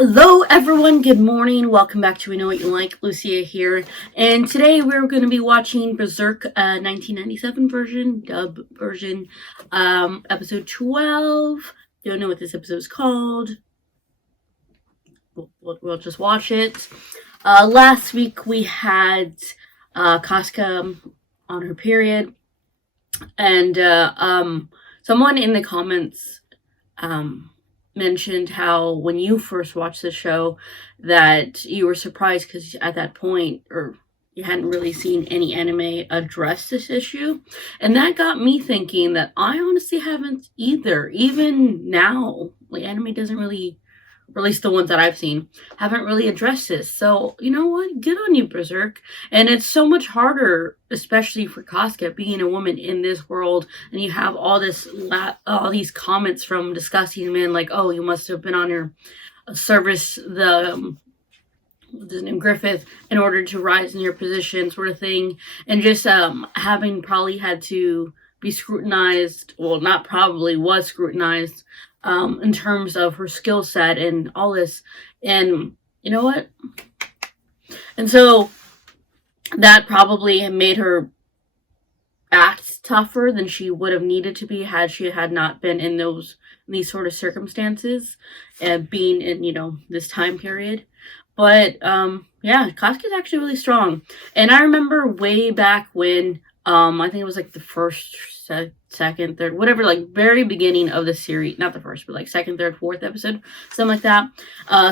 Hello everyone, good morning, welcome back to We Know What You Like, Lucia here, and today we're going to be watching Berserk 1997 version, dub version, episode 12, don't know what this episode is called, we'll just watch it. Last week we had Casca on her period, and someone in the comments mentioned how when you first watched the show that you were surprised because at that point, or you hadn't really seen any anime address this issue, and that got me thinking that I honestly haven't either. Even now, like, anime doesn't really, or at least the ones that I've seen, haven't really addressed this. So, you know what? Good on you, Berserk. And it's so much harder, especially for Casca, being a woman in this world, and you have all these comments from disgusting men, like, oh, you must have been on your service, what's his name, Griffith, in order to rise in your position, sort of thing. And just having probably had to be scrutinized, well, not probably, was scrutinized, in terms of her skill set and all this. And you know what? And so that probably made her act tougher than she would have needed to be had she had not been in these sort of circumstances and being in, this time period. But yeah, Casca's actually really strong. And I remember way back when, I think it was like the first, second, third, whatever, like very beginning of the series, not the first, but like second, third, fourth episode, something like that.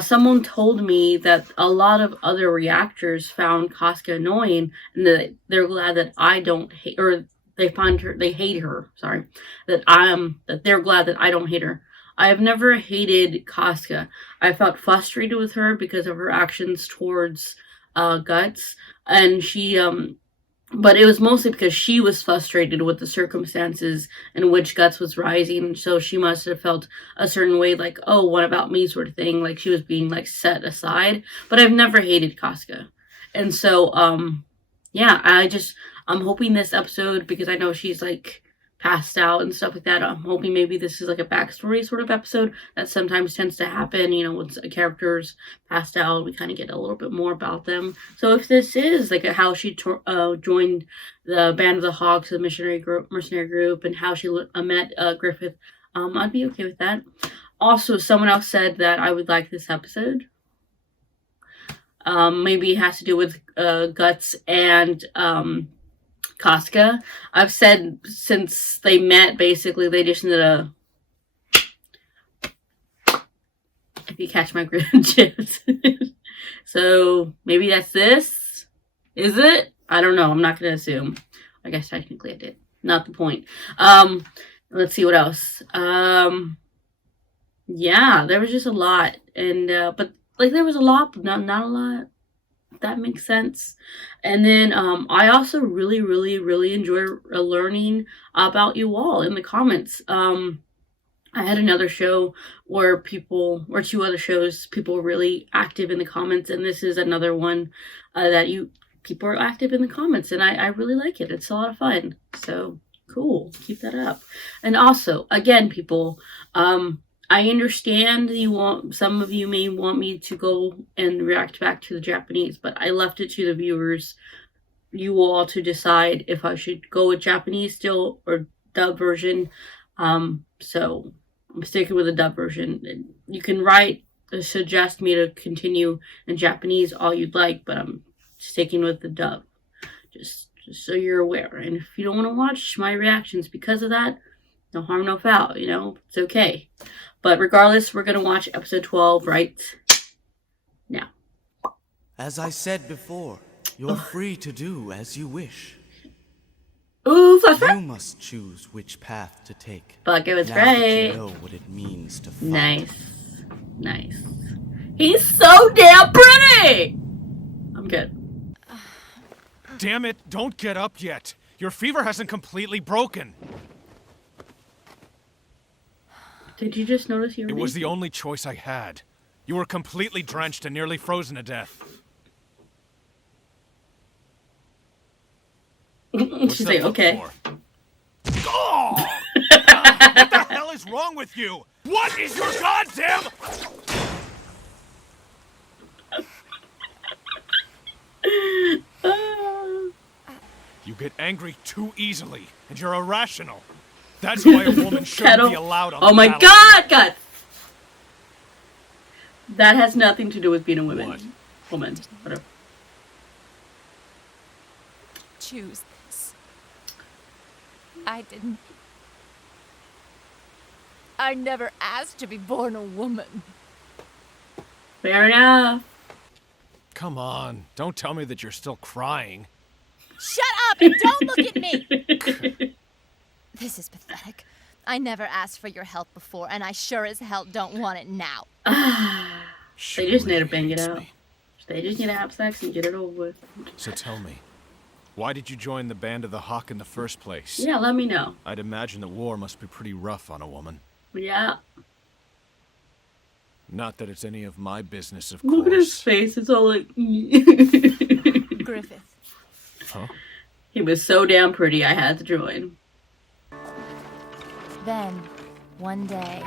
Someone told me that a lot of other reactors found Casca annoying, and that they're glad that I don't hate, or they hate her. Sorry, that they're glad that I don't hate her. I have never hated Casca. I felt frustrated with her because of her actions towards Guts, and she but it was mostly because she was frustrated with the circumstances in which Guts was rising, so she must have felt a certain way, like, oh, what about me, sort of thing, like she was being, like, set aside. But I've never hated Casca. And so, yeah, I'm hoping this episode, because I know she's, like, passed out and stuff like that, I'm hoping maybe this is like a backstory sort of episode that sometimes tends to happen, when a character's passed out, we kind of get a little bit more about them. So if this is like how she joined the Band of the Hawks, the mercenary group, and how she met Griffith, I'd be okay with that. Also, someone else said that I would like this episode. Maybe it has to do with Guts and Casca. I've said since they met, basically, they just ended up, if you catch my grips. So maybe that's this. Is it? I don't know. I'm not going to assume. I guess technically I did. Not the point. Let's see what else. Yeah, there was just a lot. And, but like there was a lot, but not a lot. That makes sense. And then I also really, really, really enjoy learning about you all in the comments. I had another show where two other shows, people were really active in the comments, and this is another one that people are active in the comments, and I really like it. It's a lot of fun. So cool. Keep that up. And also, again, people, I understand some of you may want me to go and react back to the Japanese, but I left it to the viewers, you all, to decide if I should go with Japanese still or dub version. So I'm sticking with the dub version. You can suggest me to continue in Japanese all you'd like, but I'm sticking with the dub. Just so you're aware. And if you don't want to watch my reactions because of that, no harm, no foul, it's okay. But regardless, we're going to watch episode 12 right now. As I said before, you're free to do as you wish. Ooh, flashback. You must choose which path to take. But it was now right. That you know what it means to fight. Nice. He's so damn pretty! I'm good. Damn it, don't get up yet. Your fever hasn't completely broken. Did you just notice you were It was the only choice I had. You were completely drenched and nearly frozen to death. She's like, okay. Oh! What the hell is wrong with you? What is your goddamn... get angry too easily, and you're irrational. That's why a woman shouldn't Kettle. be allowed on Oh the my battlefield. God! That has nothing to do with being a woman. What? Woman. Whatever. Choose this. I didn't. I never asked to be born a woman. Fair enough. Come on, don't tell me that you're still crying. Shut up and don't look at me! This is pathetic. I never asked for your help before, and I sure as hell don't want it now. They just need to bang it hates out. me. They just need to have sex and get it over with. So tell me, why did you join the Band of the Hawk in the first place? Yeah, let me know. I'd imagine that war must be pretty rough on a woman. Yeah. Not that it's any of my business, of Look at his course. face. It's all like... Griffith. Huh? He was so damn pretty, I had to join. Then, one day,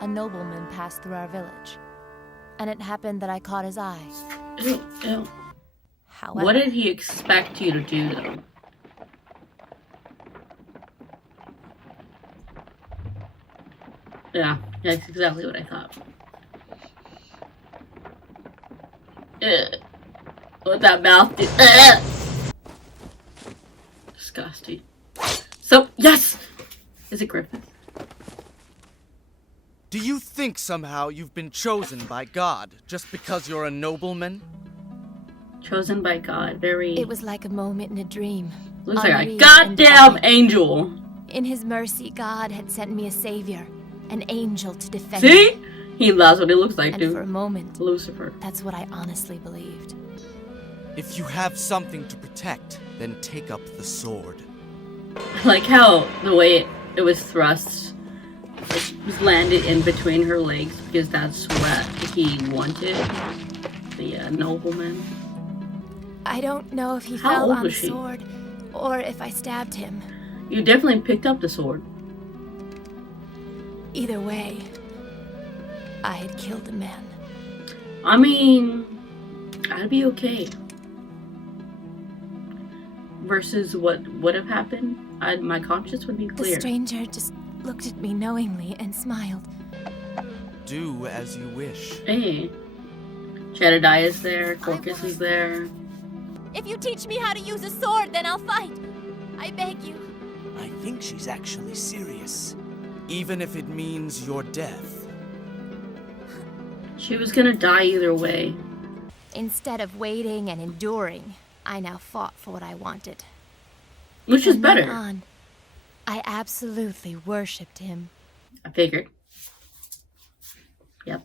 a nobleman passed through our village, and it happened that I caught his eye. Ew, ew. However, What did he expect you to do, though? Yeah, that's exactly what I thought. Ugh. What that mouth did. Ugh. Disgusting. So, yes! Is it Griffith? Do you think somehow you've been chosen by God just because you're a nobleman? Chosen by God. Very... it was like a moment in a dream. looks like a Unreal goddamn and angel. in his mercy, God had sent me a savior, an angel to defend See? me. He loves what he looks like, And for a dude. moment, Lucifer. that's what I honestly believed. If you have something to protect, then take up the sword. I like how the way it was thrust, it was landed in between her legs because that's what he wanted. The nobleman. I don't know if he How fell old on was the she? sword or if I stabbed him. You definitely picked up the sword. Either way, I had killed a man. I mean, I'd be okay. Versus what would have happened, my conscience would be The clear. stranger just looked at me knowingly and smiled. Do as you wish. Hey, Jedediah is there, Corcus is there. If you teach me how to use a sword, then I'll fight. I beg you. I think she's actually serious. Even if it means your death. She was gonna die either way. Instead of waiting and enduring, I now fought for what I wanted. Which is From then better. on, I absolutely worshipped him. I figured. Yep.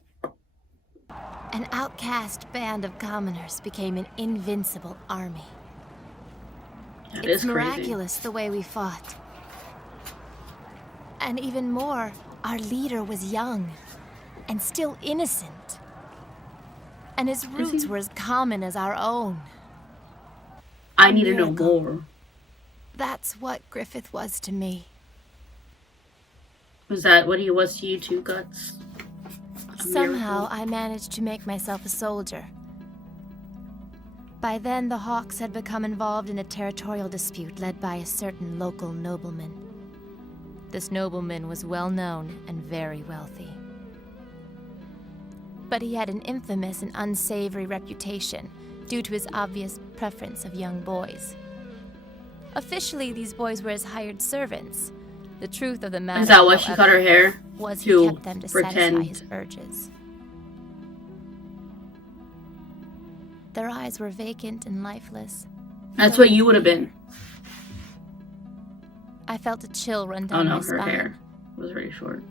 An outcast band of commoners became an invincible army. That It's is crazy. miraculous the way we fought. And even more, our leader was young and still innocent. And his roots were as common as our own. I need to know miracle. more. That's what Griffith was to me. Was that what he was to you too, Guts? A Somehow, miracle? I managed to make myself a soldier. By then, the Hawks had become involved in a territorial dispute led by a certain local nobleman. This nobleman was well known and very wealthy. But he had an infamous and unsavory reputation due to his obvious preference of young boys. Officially, these boys were his hired servants. The truth of the matter, Is that why she however, cut her hair? was he To kept them to satisfy pretend. his urges. Their eyes were vacant and lifeless. That's what you would have been. I felt a chill run Oh down no, my her spine. hair was very short.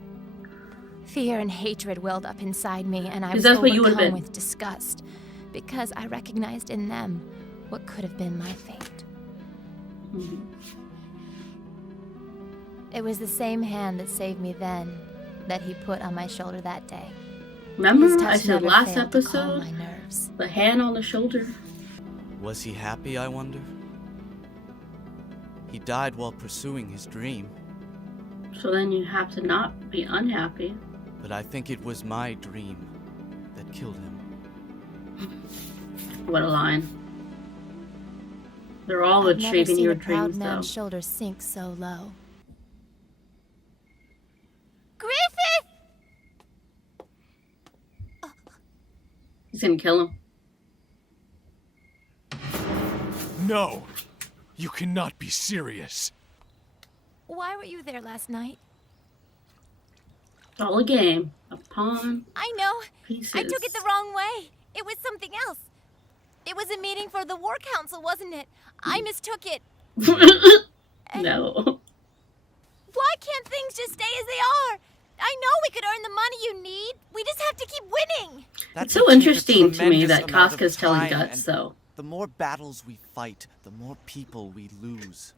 Fear and hatred welled up inside me, and I 'Cause was that's what you would've overcome been. with disgust because I recognized in them what could have been my fate. Mhm. It was the same hand that saved me then that he put on my shoulder that day. Remember His I touch said never last failed to calm episode? my nerves. The hand on the shoulder. Was he happy, I wonder? He died while pursuing his dream, So then you have to not be unhappy. but I think it was my dream that killed him. What a line. They're all I've never achieving seen your a proud dreams, though. man's shoulders sink so low. Griffith! He's gonna kill him. No! You cannot be serious. Why were you there last night? It's all a game. A pawn. I know. Pieces. I took it the wrong way. It was something else. It was a meeting for the War Council, wasn't it? I mistook it. No. Why can't things just stay as they are? I know we could earn the money you need. We just have to keep winning. It's so interesting to me that Casca's telling Guts, though. The more battles we fight, the more people we lose.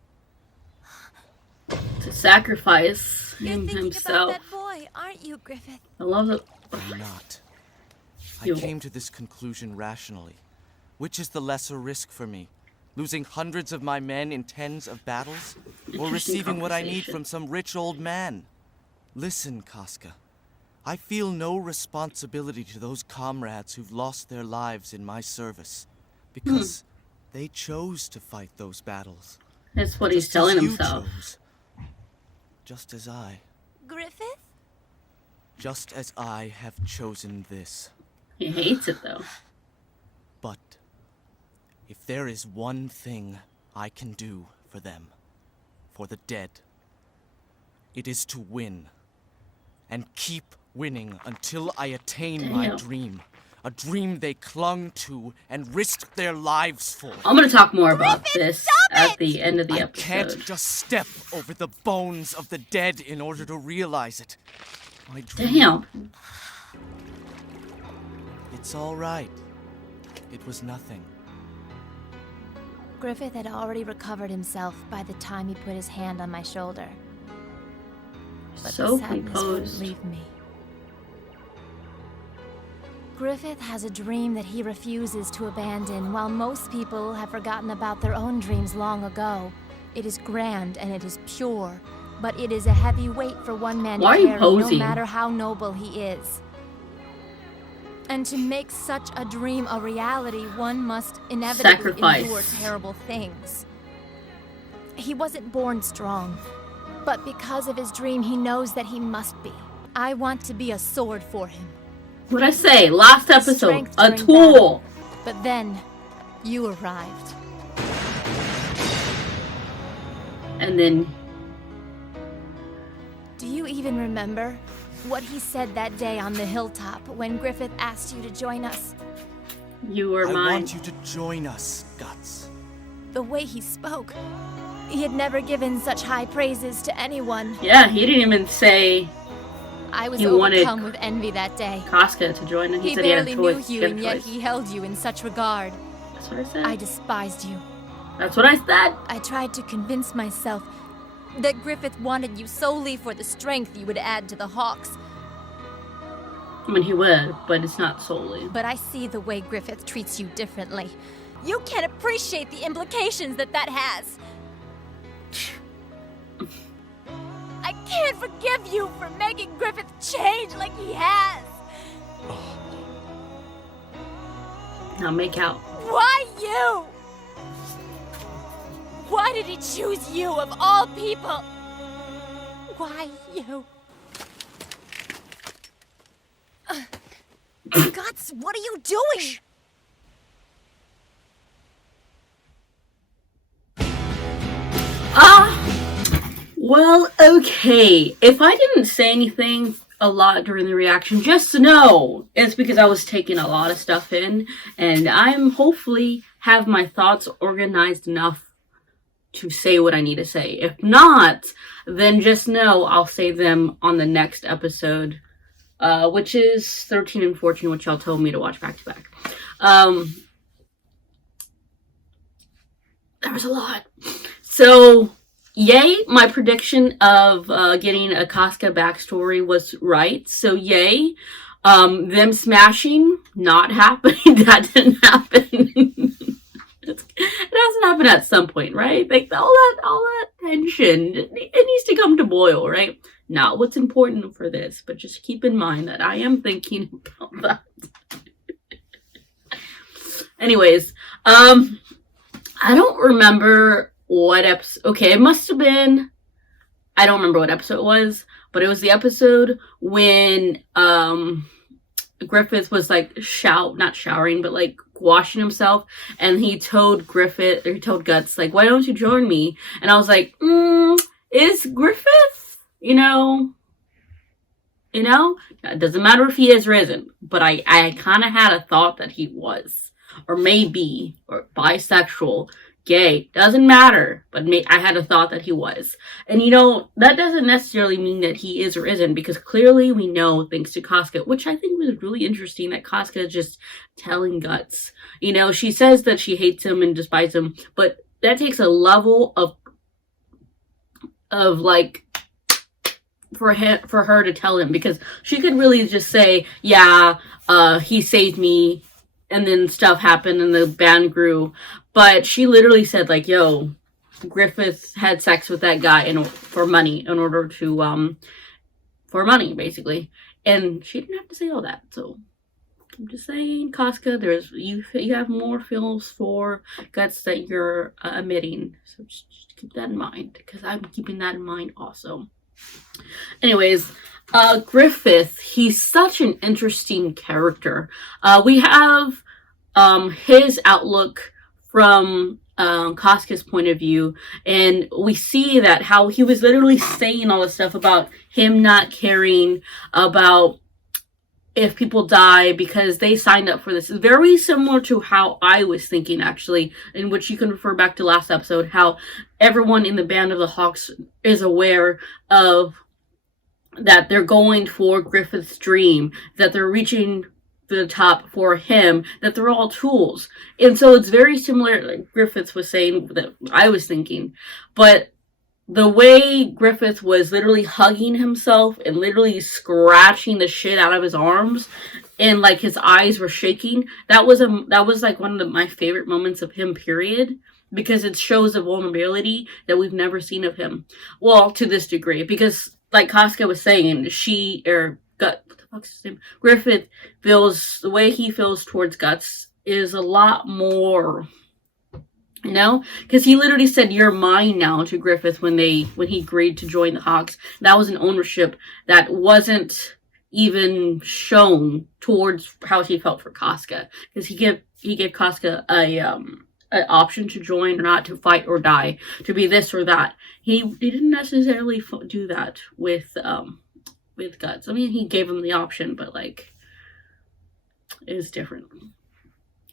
To sacrifice You're him thinking himself. about that boy, aren't you, Griffith? I love it. I'm not. I You- came to this conclusion rationally. Which is the lesser risk for me? Losing hundreds of my men in tens of battles? Or Interesting receiving what I need conversation. from some rich old man? Listen, Casca. I feel no responsibility to those comrades who've lost their lives in my service. Because they chose to fight those battles. That's what he's Just as telling you himself. chose. Just as I. Griffith? Just as I have chosen this. He hates it, though. But if there is one thing I can do for them, for the dead, it is to win. And keep winning until I attain my Damn. dream. A dream they clung to and risked their lives for. I'm gonna talk more about this at the end of the I episode. can't just step over the bones of the dead in order to realize it. My dream. Damn. It's all right. It was nothing. Griffith had already recovered himself by the time he put his hand on my shoulder. But So the sadness composed. wouldn't leave me. Griffith has a dream that he refuses to abandon, while most people have forgotten about their own dreams long ago. It is grand and it is pure, but it is a heavy weight for one man Why are to you carry, no posing? matter how noble he is. And to make such a dream a reality, one must inevitably Sacrifice. endure terrible things. He wasn't born strong, but because of his dream, he knows that he must be. I want to be a sword for him. What'd I say? Last episode. Strength A during tool. But then, you arrived. And then Do you even remember what he said that day on the hilltop when Griffith asked you to join us? you were I mine. want you to join us, Guts. The way he spoke. He had never given such high praises to anyone. Yeah, he didn't even say I was He wanted overcome with envy that day. Casca to join him. He He said he had a barely choice. knew you, He had a and yet choice. he held you in such regard. That's what I said. I despised you. That's what I said. I tried to convince myself that Griffith wanted you solely for the strength you would add to the Hawks. I mean, he would, but it's not solely. But I see the way Griffith treats you differently. You can't appreciate the implications that has. I can't forgive you for making Griffith change like he has. Now make out. Why you? Why did he choose you of all people? Why you? Guts, what are you doing? Well, okay. If I didn't say anything a lot during the reaction, just know it's because I was taking a lot of stuff in, and I'm hopefully have my thoughts organized enough to say what I need to say. If not, then just know I'll save them on the next episode, which is 13 and 14, which y'all told me to watch back to back. There was a lot. So, yay, my prediction of getting a Casca backstory was right. So, yay. Them smashing, not happening. That didn't happen. It has to happen at some point, right? Like, all that tension, it needs to come to boil, right? Not what's important for this, but just keep in mind that I am thinking about that. Anyways, I don't remember what episode. Okay, it must have been. I don't remember what episode it was, but it was the episode when Griffith was like not showering, but like washing himself, and he told Guts like, "Why don't you join me?" And I was like, is Griffith, it doesn't matter if he is or isn't, but I kind of had a thought that he was, or maybe, or bisexual, gay, doesn't matter, but I had a thought that he was. And that doesn't necessarily mean that he is or isn't, because clearly we know, thanks to Casca, which I think was really interesting, that Casca is just telling Guts. She says that she hates him and despises him, but that takes a level of like, for her to tell him, because she could really just say, yeah, he saved me, and then stuff happened and the band grew. But she literally said, like, yo, Griffith had sex with that guy for money, basically. And she didn't have to say all that. So I'm just saying, Casca, you have more feels for Guts that you're omitting. So just keep that in mind, because I'm keeping that in mind also. Anyways, Griffith, he's such an interesting character. We have his outlook from Casca's point of view, and we see that how he was literally saying all this stuff about him not caring about if people die because they signed up for this. It's very similar to how I was thinking, actually, in which you can refer back to last episode, how everyone in the Band of the Hawks is aware of that they're going for Griffith's dream, that they're reaching the top for him, that they're all tools. And so it's very similar, like Griffith was saying, that I was thinking. But the way Griffith was literally hugging himself and literally scratching the shit out of his arms, and like his eyes were shaking, that was like one of my favorite moments of him, period, because it shows a vulnerability that we've never seen of him. Well, to this degree, because like Casca was saying, Griffith feels, the way he feels towards Guts is a lot more, because he literally said, "You're mine now," to Griffith when he agreed to join the Hawks. That was an ownership that wasn't even shown towards how he felt for Casca, because he gave Casca an option to join or not, to fight or die, to be this or that. He didn't necessarily do that with Guts. I mean, he gave him the option, but like, it was different.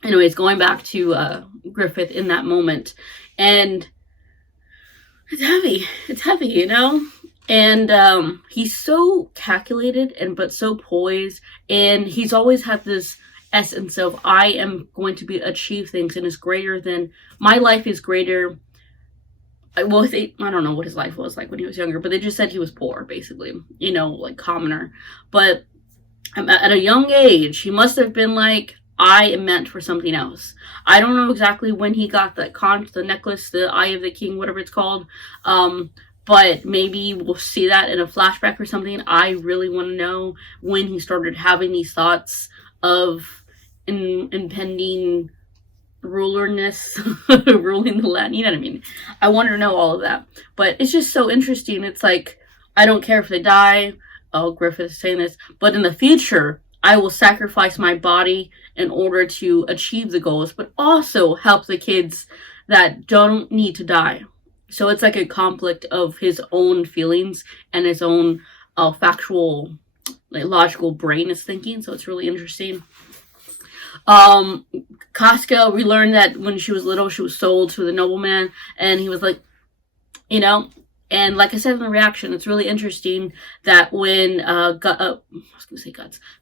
Anyways, going back to Griffith in that moment, and it's heavy, and he's so calculated but so poised, and he's always had this essence of, I am going to achieve things, and is greater than, my life is greater. Well, I don't know what his life was like when he was younger, but they just said he was poor, basically, like commoner. But at a young age, he must have been like, I am meant for something else. I don't know exactly when he got the necklace, the Eye of the King, whatever it's called. But maybe we'll see that in a flashback or something. I really want to know when he started having these thoughts of impending rulerness, ruling the land. You know what I mean? I wanted to know all of that. But it's just so interesting. It's like, I don't care if they die. Oh, Griffith is saying this. But in the future, I will sacrifice my body in order to achieve the goals, but also help the kids that don't need to die. So it's like a conflict of his own feelings and his own factual, like, logical brain is thinking. So it's really interesting. Casca, we learned that when she was little, she was sold to the nobleman, and he was like, and like I said in the reaction, it's really interesting that when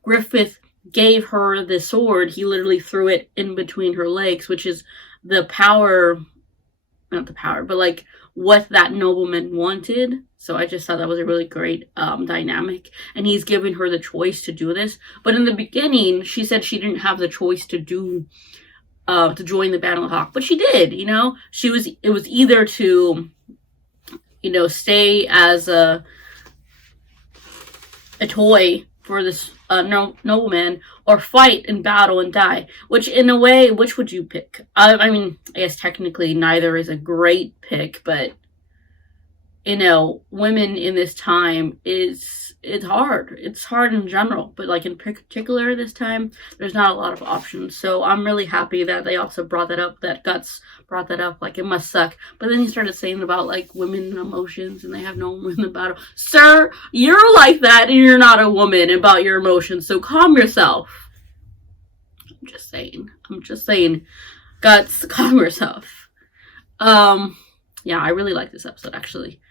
Griffith gave her the sword, he literally threw it in between her legs, which is not the power, but like what that nobleman wanted. So I just thought that was a really great dynamic, and he's giving her the choice to do this. But in the beginning, she said she didn't have the choice to join the Battle of Hawk, but she did. It was either to stay as a toy for this nobleman, or fight in battle and die. Which, in a way, which would you pick? I mean, I guess technically neither is a great pick, but you know, women in this time it's hard. It's hard in general, but like in particular this time, there's not a lot of options. So I'm really happy that they also brought that up. That Guts brought that up. Like, it must suck. But then he started saying about like women and emotions, and they have no one in the battle. Sir, you're like that, and you're not a woman about your emotions. So calm yourself. I'm just saying. Guts, calm yourself. Yeah, I really like this episode, actually.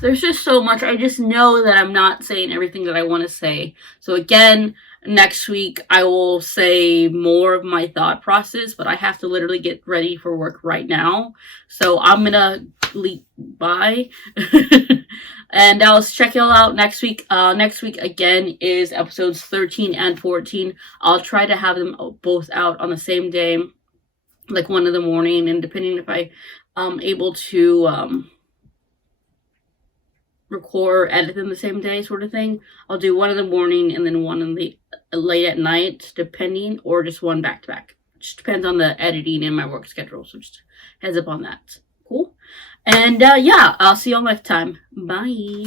There's just so much. I just know that I'm not saying everything that I want to say. So again, next week I will say more of my thought process, but I have to literally get ready for work right now. So I'm gonna leap by. And I'll check y'all out next week. Next week again is episodes 13 and 14. I'll try to have them both out on the same day, like 1 in the morning, and depending if I'm able to record or edit them the same day, sort of thing, I'll do 1 in the morning and then 1 in the late at night, depending, or just 1 back to back. Just depends on the editing and my work schedule, so just heads up on that. Cool. And yeah, I'll see y'all next time. Bye.